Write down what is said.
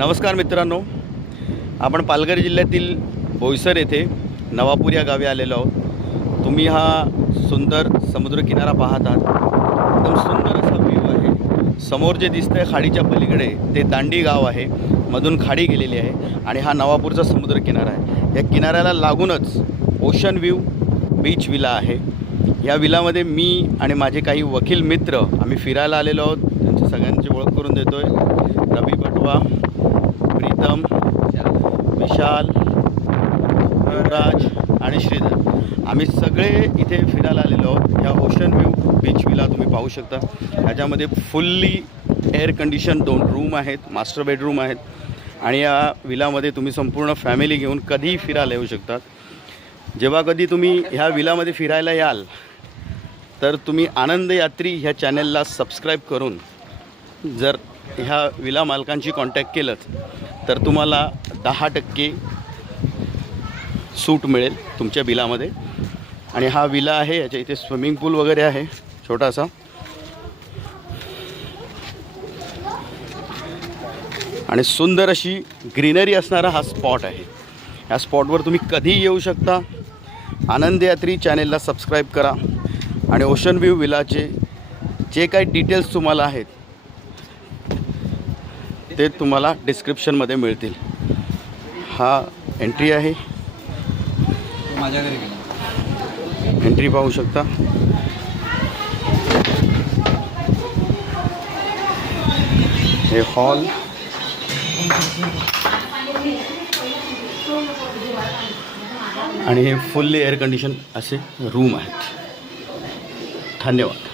नमस्कार मित्रांनो, आपण पालघर जिल्ह्यातील बोईसर येथे नवापूर या गावी आलेलो आहोत। तुम्ही हा सुंदर समुद्रकिनारा पाहत आहात। एकदम सुंदर असा व्ह्यू आहे। समोर जे दिसतंय खाडीच्या पलीकडे ते दांडी गाव आहे, मधून खाडी गेलेली आहे आणि हा नवापूरचा समुद्रकिनारा आहे। या किनाऱ्याला लागूनच ओशन व्ह्यू बीच विला आहे। या विलामध्ये मी आणि माझे काही वकील मित्र आम्ही फिरायला आलेलो आहोत। त्यांच्या सगळ्यांची ओळख करून देतोय। रवी बटवा, प्रीतम, विशाल, युवराज आणि श्रीधर, आम्ही सगळे इथे फिरायला आलेलो आहोत। या ओशन व्ह्यू बीच विला तुम्ही पाहू शकता। ह्याच्यामध्ये फुल्ली एअर कंडिशन 2 रूम आहेत, मास्टर बेडरूम आहेत आणि या विलामध्ये तुम्ही संपूर्ण फॅमिली घेऊन कधीही फिरायला येऊ शकतात। जेव्हा कधी तुम्ही ह्या विलामध्ये फिरायला याल तर तुम्ही आनंद यात्री ह्या चॅनलला सबस्क्राईब करून जर ह्या विला मालकांशी कॉन्टॅक्ट केलं तर तुम्हाला 10% सूट मिळेल तुमच्या बिलामध्ये। आणि हा विला आहे, याच्या इथे स्विमिंग पूल वगैरे आहे छोटासा आणि सुंदर अशी ग्रीनरी असणारा हा स्पॉट आहे। ह्या स्पॉटवर तुम्ही कधीही येऊ शकता। आनंद यात्री चॅनेलला सबस्क्राईब करा आणि ओशन व्ह्यू विलाचे जे काही डिटेल्स तुम्हाला आहेत ते तुम्हाला डिस्क्रिप्शनमध्ये मिळतील। हा एंट्री आहे, माझ्या घरी गेला एंट्री पाहू शकता। हे हॉल आणि हे फुल्ली एअर कंडिशन असे रूम आहेत। धन्यवाद।